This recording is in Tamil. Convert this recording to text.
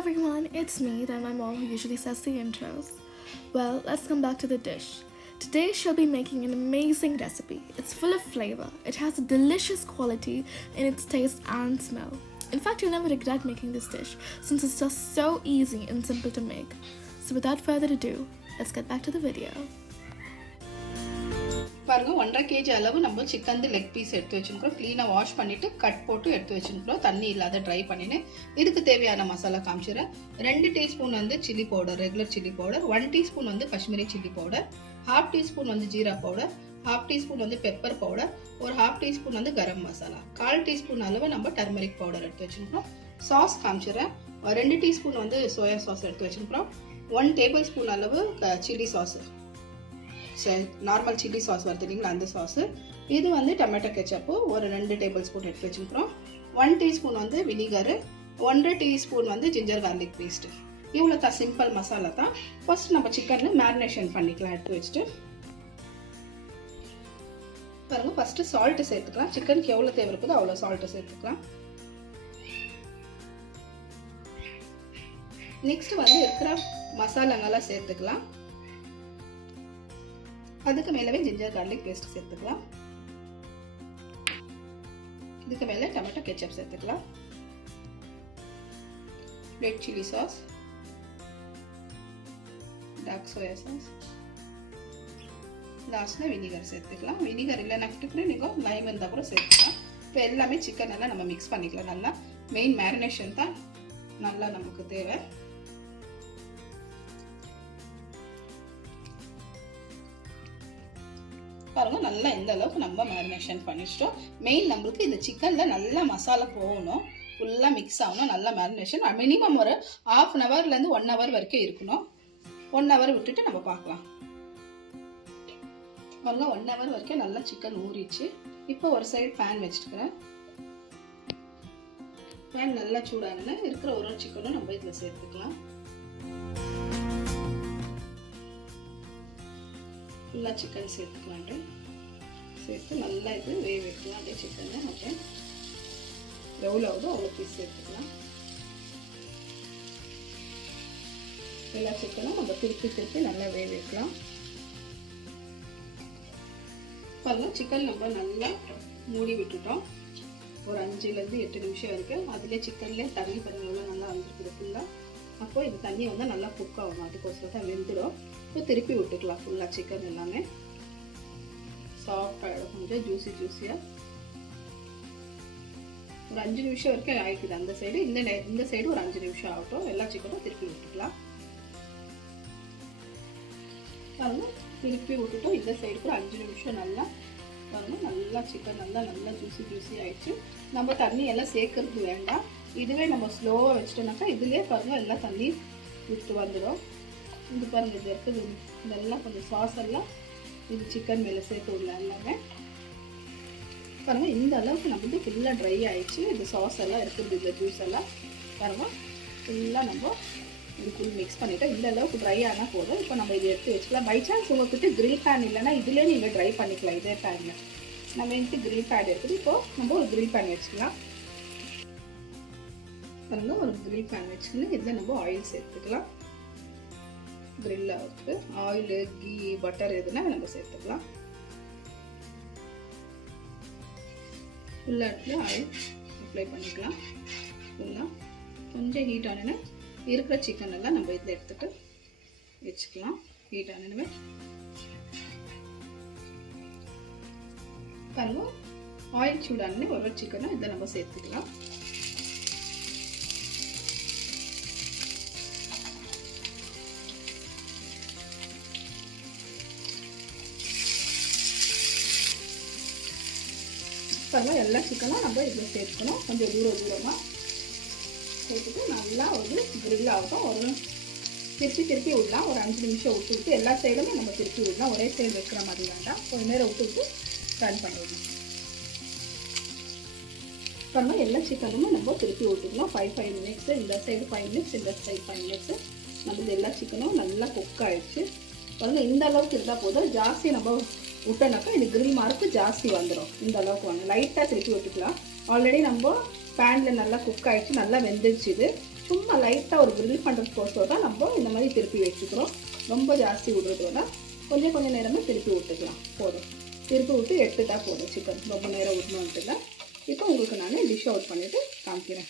everyone, it's me, then my mom who usually says the intros. Well, let's come back to the dish. Today she'll be making an amazing recipe. It's full of flavor. It has a delicious quality in its taste and smell. In fact, you'll never regret making this dish since it's just so easy and simple to make. So without further ado, let's get back to the video. பாருங்க 1.5 kg அளவு நம்ம சிக்கன் லெக் பீஸ் எடுத்து வச்சிருக்கோம். க்ளீனா வாஷ் பண்ணிட்டு கட் போட்டு எடுத்து வச்சிருக்கோம். தண்ணி இல்லாத ட்ரை பண்ணினே இதுக்கு தேவையான மசாலா காமிச்சறேன். 2 டீஸ்பூன் வந்து chilli powder, regular chilli powder, 1 teaspoon வந்து காஷ்மீரி சில்லி பவுடர், 1/2 டீஸ்பூன் வந்து ஜீரா பவுடர், 1/2 டீஸ்பூன் வந்து பெப்பர் பவுடர், ஒரு 1/2 டீஸ்பூன் வந்து கரம் மசாலா, 1/4 டீஸ்பூன் அளவு நம்ம டர்மரிக் பவுடர் எடுத்து வச்சிருக்கோம். சாஸ் காமிச்சறேன். 2 டீஸ்பூன் வந்து சோயா சாஸ் எடுத்து வச்சிருக்கோம். 1 டேபிள் ஸ்பூன் அளவு chilli sauce, normal chilli sauce வருது இல்லைங்களா, அந்த சாஸ். இது வந்து டொமேட்டோ கெச்சப்பு ஒரு 2 டேபிள் ஸ்பூன் எடுத்து வச்சுக்கிறோம். 1 டீஸ்பூன் வந்து வினிகரு, 1/2 டீஸ்பூன் வந்து ஜிஞ்சர் கார்லிக் பேஸ்ட். இவ்வளோ தான் சிம்பிள் மசாலா தான். ஃபர்ஸ்ட் நம்ம சிக்கனில் மேரினேஷன் பண்ணிக்கலாம். எடுத்து வச்சுட்டு பாருங்க, ஃபர்ஸ்ட் சால்ட்டு சேர்த்துக்கலாம். சிக்கனுக்கு எவ்வளோ தேவை இருக்குதோ அவ்வளோ சால்ட்டு சேர்த்துக்கலாம். நெக்ஸ்ட் வந்து இருக்கிற மசாலாங்கெல்லாம் சேர்த்துக்கலாம். அதுக்கு மேலவே ஜிஞ்சர் கார்லிக் பேஸ்ட் சேர்த்துக்கலாம். இதுக்கு மேலே டொமேட்டோ கெச்சப் சேர்த்துக்கலாம். Red chilli sauce, dark soya sauce, லாஸ்ட்ல வினிகர் சேர்த்துக்கலாம். வினிகர் இல்லைன்னா கூட நீங்கள் லைம் இருந்தால் கூட சேர்த்துக்கலாம். இப்போ எல்லாமே சிக்கன் எல்லாம் நம்ம மிக்ஸ் பண்ணிக்கலாம். நல்லா மெயின் மேரினேஷன் தான் நல்லா நமக்கு தேவை. பாருங்க, நல்லா இந்த அளவுக்கு நம்ம மேரினேஷன் பண்ணிச்சிட்டோம். மெயின் நம்மளுக்கு இந்த சிக்கன்ல நல்லா மசாலா போகணும், ஃபுல்லா மிக்ஸ் ஆகணும். நல்லா மேரினேஷன் மினிமம் ஒரு 1/2 ஹவர்லேருந்து 1 ஹவர் வரைக்கும் இருக்கணும். 1 ஹவர் விட்டுட்டு நம்ம பார்க்கலாம். பாருங்க, 1 ஹவர் வரைக்கும் நல்லா சிக்கன் ஊறிச்சு. இப்போ ஒரு சைடு பேன் வச்சுக்கிறேன். பேன் நல்லா சூடான இருக்கிற ஒரு சிக்கனும் நம்ம இதில் சேர்த்துக்கலாம். ஃபுல்லாக சிக்கன் சேர்த்துக்கலான்ட்டு சேர்த்து நல்லா இது வேக வைக்கலாம். அதே சிக்கனை அப்படியே எவ்வளோ ஆகுதோ அவ்வளோ பீஸ் சேர்த்துக்கலாம். எல்லா சிக்கனும் நம்ம திருப்பி நல்லா வேக வைக்கலாம். பாருங்க, சிக்கன் நம்ம நல்லா மூடி விட்டுட்டோம். ஒரு 5லேருந்து 8 நிமிஷம் வரைக்கும். அதுலேயே சிக்கன்லேயே தண்ணி பாருங்க எவ்வளோ நல்லா வந்துருக்குது ஃபுல்லாக. அப்போ இது தண்ணி வந்து நல்லா குக் ஆகும், அதுக்கோசரம் தான் வெந்துடும். இப்போ திருப்பி விட்டுக்கலாம். ஃபுல்லாக சிக்கன் எல்லாமே சாஃப்டாகிடும், கொஞ்சம் ஜூஸியாக. ஒரு 5 நிமிஷம் வரைக்கும் ஆகிக்குது அந்த சைடு. இந்த சைடு ஒரு 5 நிமிஷம் ஆகட்டும். எல்லா சிக்கனும் திருப்பி விட்டுக்கலாம். பாருங்க, திருப்பி விட்டுட்டோம். இந்த சைடு கூட 5 நிமிஷம் நல்லா பாருங்க, நல்லா சிக்கன் நல்லா ஜூஸி ஆயிடுச்சு. நம்ம தண்ணி எல்லாம் சேர்க்கறது வேண்டாம். இதுவே நம்ம ஸ்லோவாக வச்சுட்டோம்னாக்கா இதுலேயே பாருங்க எல்லாம் தண்ணி விட்டு வந்துடும். இது பாருங்க, இது இருக்குது இதெல்லாம் கொஞ்சம் சாஸ் எல்லாம் இது சிக்கன் மேலே சேர்த்து விடலாம் எல்லாமே. பாருங்க, இந்த அளவுக்கு நம்ம வந்து ஃபுல்லாக ட்ரை ஆயிடுச்சு. இது சாஸ் எல்லாம் இருக்குது, இந்த ஜூஸ் எல்லாம் பாருங்க ஃபுல்லாக நம்ம இது ஃபுல் மிக்ஸ் பண்ணிவிட்டோம். இந்த அளவுக்கு ட்ரை ஆனால் போதும். இப்போ நம்ம இதை எடுத்து வச்சுக்கலாம். பை சான்ஸ் உங்கள்கிட்ட கிரில் பேன் இல்லைன்னா இதுலேயே நீங்கள் ட்ரை பண்ணிக்கலாம். இதே பேனில் நம்ம என்கிட்ட கிரில் பேன் இருக்குது. இப்போது நம்ம ஒரு கிரில் பேன் வச்சுக்கலாம். பாருங்க, ஒரு கிரில் பேன் வச்சுக்கணும். இதில் நம்ம ஆயில் சேர்த்துக்கலாம். கிரில் ஆகுது ஆயில், கீ, பட்டர் எதுனா நம்ம சேர்த்துக்கலாம். ஃபுல்லாக இடத்துல ஆயில் அப்ளை பண்ணிக்கலாம். ஃபுல்லாக கொஞ்சம் ஹீட் ஆனோன்னா இருக்கிற சிக்கன் எல்லாம் நம்ம இதில் எடுத்துகிட்டு வச்சுக்கலாம். ஹீட் ஆனவே பாருங்க, ஆயில் சூடானே ஒரு சிக்கனை இதை நம்ம சேர்த்துக்கலாம். பாருங்க, எல்லா சிக்கனும் நம்ம இதில் சேர்த்துக்கணும். கொஞ்சம் தூரமாக சேர்த்துட்டு நல்லா ஒரு கிரில் ஆகட்டும். ஒரு திருப்பி விடலாம். ஒரு 5 நிமிஷம் விட்டு எல்லா சைடுமே நம்ம திருப்பி விடலாம். ஒரே சைடு வைக்கிற மாதிரி வேண்டாம். கொஞ்சம் நேரம் விட்டு டர்ன் பண்ணிவிடலாம். பாருங்க, எல்லா சிக்கனுமே நம்ம திருப்பி விட்டுக்கலாம். 5 மினிட்ஸ், இந்த சைடு 5 மினிட்ஸ், இந்த சைடு 5 மினிட்ஸ். நம்மளுக்கு எல்லா சிக்கனும் நல்லா குக் ஆகிடுச்சு. பாருங்க, இந்த அளவுக்கு இருந்தால் போதும். ஜாஸ்தி நம்ம விட்டோம்னாக்கா இது கிரில் மார்க்கு ஜாஸ்தி வந்துடும். இந்த அளவுக்கு வந்து லைட்டாக திருப்பி விட்டுக்கலாம். ஆல்ரெடி நம்ம பேனில் நல்லா குக் ஆகிடுச்சு, நல்லா வெந்துடுச்சு. இது சும்மா லைட்டாக ஒரு grill பண்ணுறதுக்கோசரம் தான் நம்ம இந்த மாதிரி திருப்பி வச்சுக்கிறோம். ரொம்ப ஜாஸ்தி விடுறது வேணாம், கொஞ்சம் நேரமே திருப்பி விட்டுக்கலாம். போதும், திருப்பி விட்டு எடுத்துட்டா போதும் சிக்கன். ரொம்ப நேரம் விடணுன்ட்டு இல்லை. இப்போ உங்களுக்கு நான் டிஷ் அவுட் பண்ணிவிட்டு காமிக்கிறேன்.